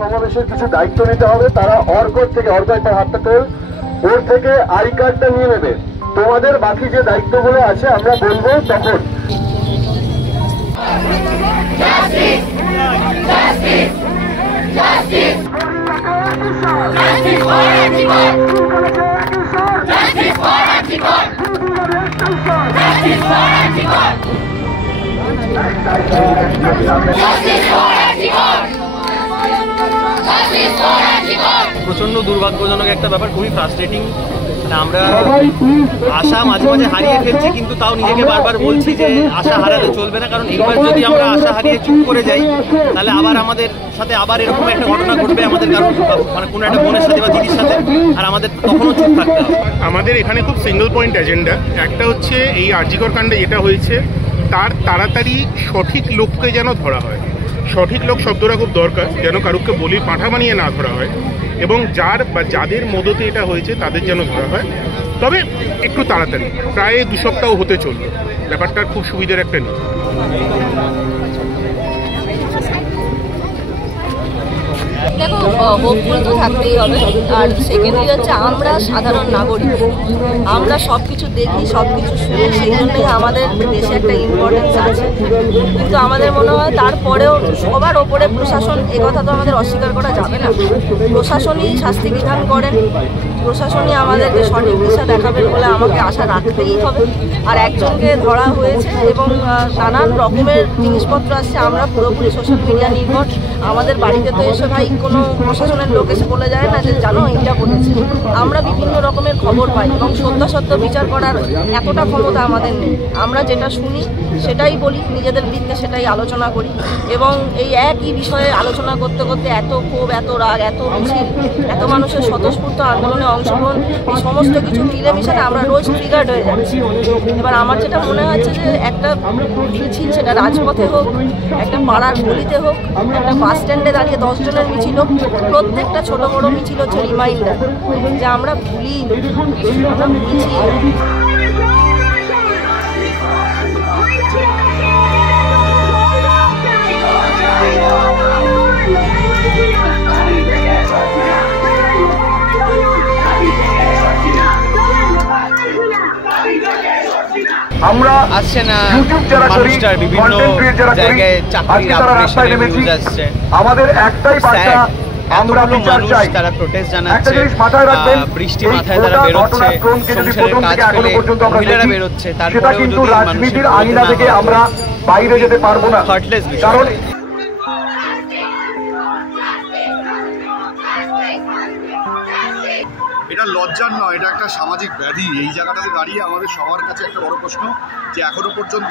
সমাবেশের কিছু দায়িত্ব নিতে হবে। তারা অর্ঘর থেকে, অর্ঘ একটা হাতটা তোল, ওর থেকে আই কার্ডটা নিয়ে নেবে। তোমাদের বাকি যে দায়িত্বগুলো আছে আমরা বলবো তখন। প্রচন্ড দুর্ভাগ্যজনক একটা ব্যাপার, খুবই ফ্রাস্ট্রেটিং। আমরা আশা মাঝে মাঝে হারিয়ে ফেলছি, কিন্তু তাও নিজেকে বারবার বলছি যে আশা হারালে চলবে না, কারণ এইবার যদি আমরা আশা হারিয়ে চুপ করে যাই তাহলে আবার আমাদের সাথে আবার এরকম একটা ঘটনা ঘটবে আমাদের কারণ মানে কোনো একটা বোনের সাথে বা দিদির সাথে, আর আমাদের তখনও চুপ থাকতে হবে। আমাদের এখানে খুব সিঙ্গল পয়েন্ট এজেন্ডা। একটা হচ্ছে এই আরজিকর কাণ্ডে যেটা হয়েছে তার তাড়াতাড়ি সঠিক লোককে যেন ধরা হয়। সঠিক লোক শব্দটা খুব দরকার, যেন কারুকে বলির পাঁঠা বানিয়ে না ধরা হয়, এবং যার বা যাদের মদতে এটা হয়েছে তাদের যেন ধরা হয়, তবে একটু তাড়াতাড়ি। প্রায় 2 সপ্তাহ হতে চলবে, ব্যাপারটার খুব সুবিধার একটা নেই। দেখো, হোপফুল তো থাকতেই হবে। আর সেকেন্ডলি হচ্ছে আমরা সাধারণ নাগরিক, আমরা সব কিছু দেখি, সব কিছু শুনি, সেই জন্যই আমাদের দেশে একটা ইম্পর্টেন্স আছে। কিন্তু আমাদের মনে হয় তারপরেও সবার ওপরে প্রশাসন, একথা তো আমাদের অস্বীকার করা যাবে না। প্রশাসনই শাস্তি বিধান করেন, প্রশাসনই আমাদেরকে সঠিক দিশা দেখাবেন বলে আমাকে আশা রাখতেই হবে। আর একজনকে ধরা হয়েছে এবং নানান রকমের জিনিসপত্র আসছে, আমরা পুরোপুরি সোশ্যাল মিডিয়া নির্ভর। আমাদের বাড়িতে তো এসে ভাই কোনো প্রশাসনের লোক এসে বলে যায় না যে জানো এইটা বলেছে। আমরা বিভিন্ন রকমের খবর পাই এবং সত্য বিচার করার এতটা ক্ষমতা আমাদের নেই। আমরা যেটা শুনি সেটাই বলি, নিজেদের বৃত্তে সেটাই আলোচনা করি, এবং এই একই বিষয়ে আলোচনা করতে করতে এত ক্ষোভ, এত রাগ, এত মিছিল, এত মানুষের স্বতঃস্ফূর্ত আন্দোলনে অংশগ্রহণ, এই সমস্ত কিছু মিলেমিশে আমরা রোজ ট্রিগার্ড হয়ে যাচ্ছি। এবার আমার যেটা মনে হচ্ছে যে একটা মিছিল, সেটা রাজপথে হোক, একটা পাড়ার গলিতে হোক, একটা বাস স্ট্যান্ডে দাঁড়িয়ে 10 জনের মিছিল হোক, প্রত্যেকটা ছোট বড় মিছিল হচ্ছে রিমাইন্ডার যে আমরা ভুলি, আমরা ভুলছি। আমরা আসছে না ইউটিউব যারা করি, বিভিন্ন জায়গায় চাকরির আপডেশনের নিউজ আসছে, আমাদের একটাই বার্তা, আমরা বিচার চাই। তারা প্রোটেস্ট জানাচ্ছে, একটা জিনিস মাথায় রাখবেন, বৃষ্টি মাথায় তারা বেরোচ্ছে, সংসারের কাজ ফেলে মহিলারা বেরোচ্ছে, তারপরেও কিন্তু যদি রাজনীতির আঙিনা থেকে আমরা বাইরে যেতে পারবো না, হার্টলেস কারণ এটা লজ্জার নয়, এটা একটা সামাজিক ব্যাধি। এই জায়গাটাতে দাঁড়িয়ে আমাদের সবার কাছে একটা বড় প্রশ্ন যে এখনো পর্যন্ত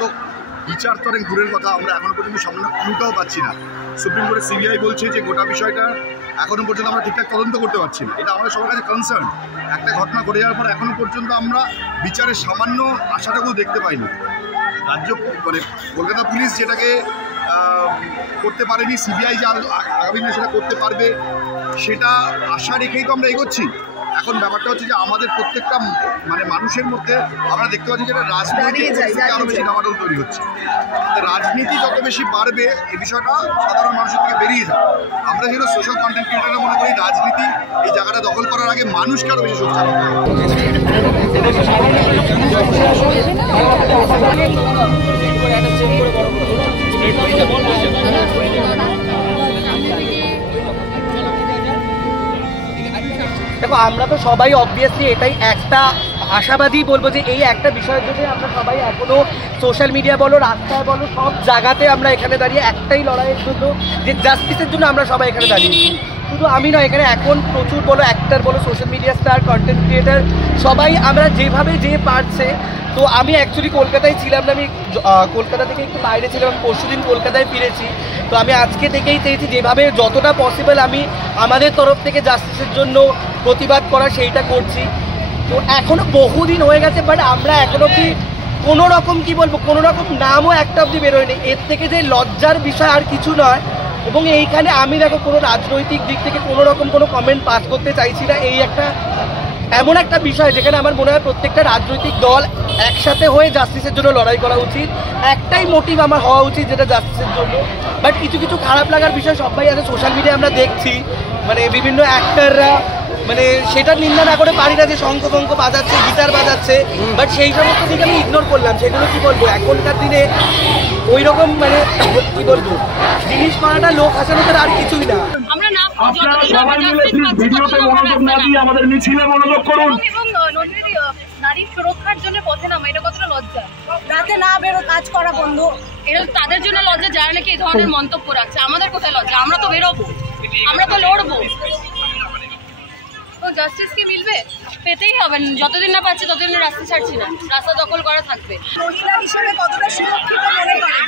বিচার তরেন দূরের কথা, আমরা এখনো পর্যন্ত সামনে ক্লুটাও পাচ্ছি না। সুপ্রিম কোর্টের সিবিআই বলছে যে গোটা বিষয়টা এখনো পর্যন্ত আমরা ঠিকঠাক তদন্ত করতে পারছি না। এটা আমরা সবার কাছে কনসার্ন। একটা ঘটনা ঘটে যাওয়ার পর এখনো পর্যন্ত আমরা বিচারের সামান্য আশাটাকেও দেখতে পাইনি। রাজ্য মানে কলকাতা পুলিশ যেটাকে করতে পারেনি, সিবিআই যে আগামী দিনে সেটা করতে পারবে, সেটা আশা রেখেই তো আমরা এগোচ্ছি। এখন ব্যাপারটা হচ্ছে যে আমাদের প্রত্যেকটা মানে মানুষের মধ্যে আমরা দেখতে পাচ্ছি যেটা রাজনীতি আরও বেশি ডামাডোল তৈরি হচ্ছে। রাজনীতি যত বেশি বাড়বে এই বিষয়টা সাধারণ মানুষের থেকে বেরিয়ে যায়। আমরা যেন সোশ্যাল কন্টেন্ট ক্রিয়েটাররা মনে করি রাজনীতি এই জায়গাটা দখল করার আগে মানুষকে আরও বেশি সোচ্চার হতে হবে। দেখো, আমরা তো সবাই অবভিয়াসলি এটাই একটা আশাবাদী বলবো যে এই একটা বিষয়ের জন্য আমরা সবাই এখনো সোশ্যাল মিডিয়া বলো, রাস্তায় বলো, সব জায়গাতে আমরা এখানে দাঁড়িয়ে একটাই লড়াইয়ের জন্য, যে জাস্টিসের জন্য আমরা সবাই এখানে দাঁড়িয়ে। শুধু আমি নয়, এখানে এখন প্রচুর বলো অ্যাক্টার বলো, social media star, content creator, সবাই আমরা যেভাবে যে পারছে। তো আমি অ্যাকচুয়ালি কলকাতায় ছিলাম না, আমি কলকাতা থেকে একটু বাইরে ছিলাম, পরশুদিন কলকাতায় ফিরেছি। তো আমি আজকে থেকেই চেয়েছি যেভাবে যতটা পসিবল আমি আমাদের তরফ থেকে জাস্টিসের জন্য প্রতিবাদ করা সেইটা করছি। তো এখনও বহুদিন হয়ে গেছে, বাট আমরা এখনও অবধি কোনো রকম কী বলবো, কোনো রকম নামও একটা অবধি বেরোয়নি। এর থেকে যে লজ্জার বিষয় আর কিছু নয়। এবং এইখানে আমি দেখো কোনো রাজনৈতিক দিক থেকে কোনো রকম কোনো কমেন্ট পাস করতে চাইছি না। এই একটা এমন একটা বিষয় যেখানে আমার মনে হয় প্রত্যেকটা রাজনৈতিক দল একসাথে হয়ে জাস্টিসের জন্য লড়াই করা উচিত। একটাই মোটিভ আমার হওয়া উচিত, যেটা জাস্টিসের জন্য। বাট কিছু কিছু খারাপ লাগার বিষয় সবাই আছে, সোশ্যাল মিডিয়ায় আমরা দেখছি, মানে বিভিন্ন অ্যাক্টাররা মানে সেটা নিন্দা না করে পারি না যে শঙ্খ ফঙ্খ বাজাচ্ছে, গিটার বাজাচ্ছে, বাট সেই সমস্ত দিকে আমি ইগনোর করলাম। সেগুলো কি বলবো, এখনকার দিনে ওই রকম মানে কি বলবো জিনিস করাটা লোক হাসানো করে আর কিছুই না। আপনারা সবাই মিলে ভিডিওতে মনোযোগ না দিয়ে আমাদের মিছিলে মনোযোগ করুন। এবং নারী সুরক্ষার জন্য পথে নামা, এটা কতটা লজ্জা। রাতে না বেরো, কাজ করা বন্ধ, এটা তাদের জন্য লজ্জা যারা নাকি এই ধরনের মন্তব্য রাখছে। আমাদের কোথায় লজ্জা? আমরা তো বেরোবো, আমরা তো লড়বো। তো জাস্টিস কি মিলবে? পেতেই হবে, যতদিন না পাচ্ছি ততদিন রাস্তা ছাড়ছি না, রাস্তা দখল করা থাকবে। মহিলা হিসেবে কতটা সুরক্ষিত মনে করেন?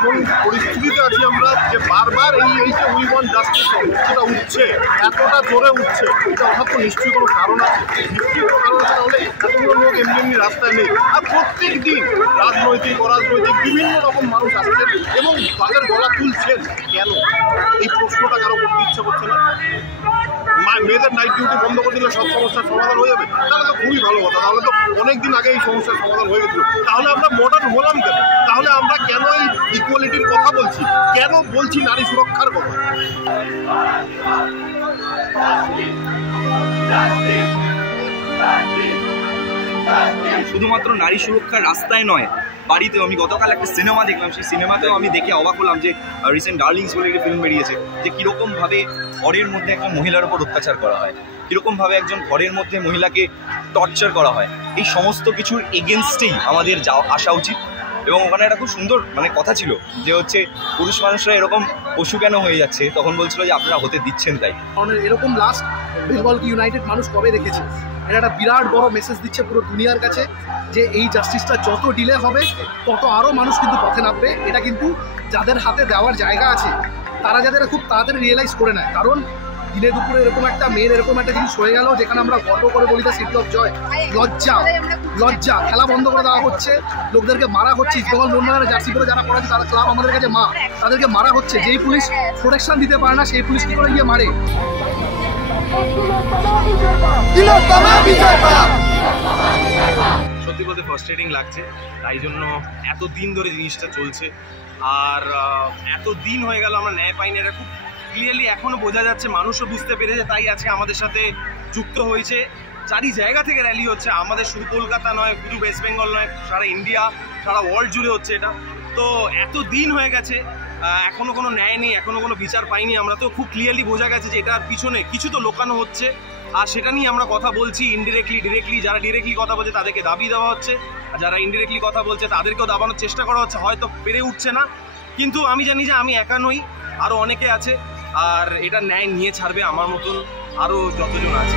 এমন পরিস্থিতিতে আছি আমরা যে বারবার এই যে উই ওয়ান্ট জাস্টিস সেটা উঠছে, এতটা জোরে উঠছে, এটা অর্থাৎ তো নিশ্চয়ই কোনো কারণ আছে। নিশ্চয়ই কোনো কারণ আছে, তাহলে এতগুলো লোক এমনি এমনি রাস্তায় নেই। আর প্রত্যেক দিন রাজনৈতিক অরাজনৈতিক বিভিন্ন রকম মানুষ আসছেন এবং তাদের গলা তুলছেন। কেন এই প্রশ্নটা কারো করতে ইচ্ছা করছে না? মেয়েদের নাইট ডিউটি বন্ধ করে দিলে সব সমস্যার সমাধান হয়ে যাবে, তাহলে তো খুবই ভালো কথা। তাহলে তো অনেকদিন আগে এই সমস্যার সমাধান হয়ে গেছিল। তাহলে আমরা মডার্ন হলাম কেন? তাহলে আমরা কেন এই ইকুয়ালিটির কথা বলছি? কেন বলছি নারী সুরক্ষার কথা? শুধুমাত্র নারী সুরক্ষার রাস্তায় নয়, বাড়িতেও। আমি গতকাল একটা সিনেমা দেখলাম, সেই সিনেমাতেও আমি দেখে অবাক হলাম যে রিসেন্ট ডার্লিংস বলে একটা ফিল্ম বেরিয়েছে, যে কীরকমভাবে ঘরের মধ্যে একটা মহিলার উপর অত্যাচার করা হয়, কীরকমভাবে একজন ঘরের মধ্যে মহিলাকে টর্চার করা হয়। এই সমস্ত কিছুর এগেনস্টেই আমাদের আসা উচিত। এবং ওখানে একটা খুব সুন্দর মানে কথা ছিল যে হচ্ছে পুরুষ মানুষরা এরকম পশু কেন হয়ে যাচ্ছে, তখন বলছিল যে আপনারা হতে দিচ্ছেন তাই। এরকম লাস্ট বেঙ্গল ইউনাইটেড মানুষ কবে দেখেছে? এটা একটা বিরাট বড় মেসেজ দিচ্ছে পুরো দুনিয়ার কাছে যে এই জাস্টিসটা যত ডিলে হবে তত আরও মানুষ কিন্তু পথে নামবে। এটা কিন্তু যাদের হাতে দেওয়ার জায়গা আছে তারা যাদের খুব তাড়াতাড়ি রিয়েলাইজ করে নেয়। কারণ দিনে দুপুরে এরকম একটা মেয়ের এরকম একটা জিনিস হয়ে গেল যেখানে আমরা গর্ব করে বলি দ্য সিটি অফ জয়। লজ্জা, লজ্জা। খেলা বন্ধ করে দেওয়া হচ্ছে, লোকদেরকে মারা হচ্ছে। ইস্টবেঙ্গল মোহনবাগানের জার্সি পরে যারা পড়াচ্ছে তারা ক্লাব আমাদের কাছে মা, তাদেরকে মারা হচ্ছে। যেই পুলিশ প্রোটেকশন দিতে পারে না সেই পুলিশ কি করে গিয়ে মারে? সত্যি বলতে ফ্রাস্ট্রেটিং লাগছে, তাই জন্য এত দিন ধরে জিনিসটা চলছে। আর এত দিন হয়ে গেল আমরা ন্যায় পাইনি, এটা খুব ক্লিয়ারলি এখনও বোঝা যাচ্ছে, মানুষও বুঝতে পেরেছে, তাই আজকে আমাদের সাথে যুক্ত হয়েছে। চারি জায়গা থেকে র্যালি হচ্ছে, আমাদের শুধু কলকাতা নয়, শুধু ওয়েস্ট বেঙ্গল নয়, সারা ইন্ডিয়া, সারা ওয়ার্ল্ড জুড়ে হচ্ছে এটা। তো এত দিন হয়ে গেছে, এখনও কোনো ন্যায় নেই, এখনও কোনো বিচার পাইনি আমরা। তো খুব ক্লিয়ারলি বোঝা গেছে যে এটার পিছনে কিছু তো লোকানো হচ্ছে, আর সেটা নিয়ে আমরা কথা বলছি ইনডিরেক্টলি ডিরেক্টলি। যারা ডিরেক্টলি কথা বলছে তাদেরকে দাবি দেওয়া হচ্ছে, আর যারা ইনডিরেক্টলি কথা বলছে তাদেরকেও দাবানোর চেষ্টা করা হচ্ছে। হয়তো পেরে উঠছে না, কিন্তু আমি জানি যে আমি একা নই, আরও অনেকে আছে, আর এটা ন্যায় নিয়ে ছাড়বে আমার মতন আরও যতজন আছে।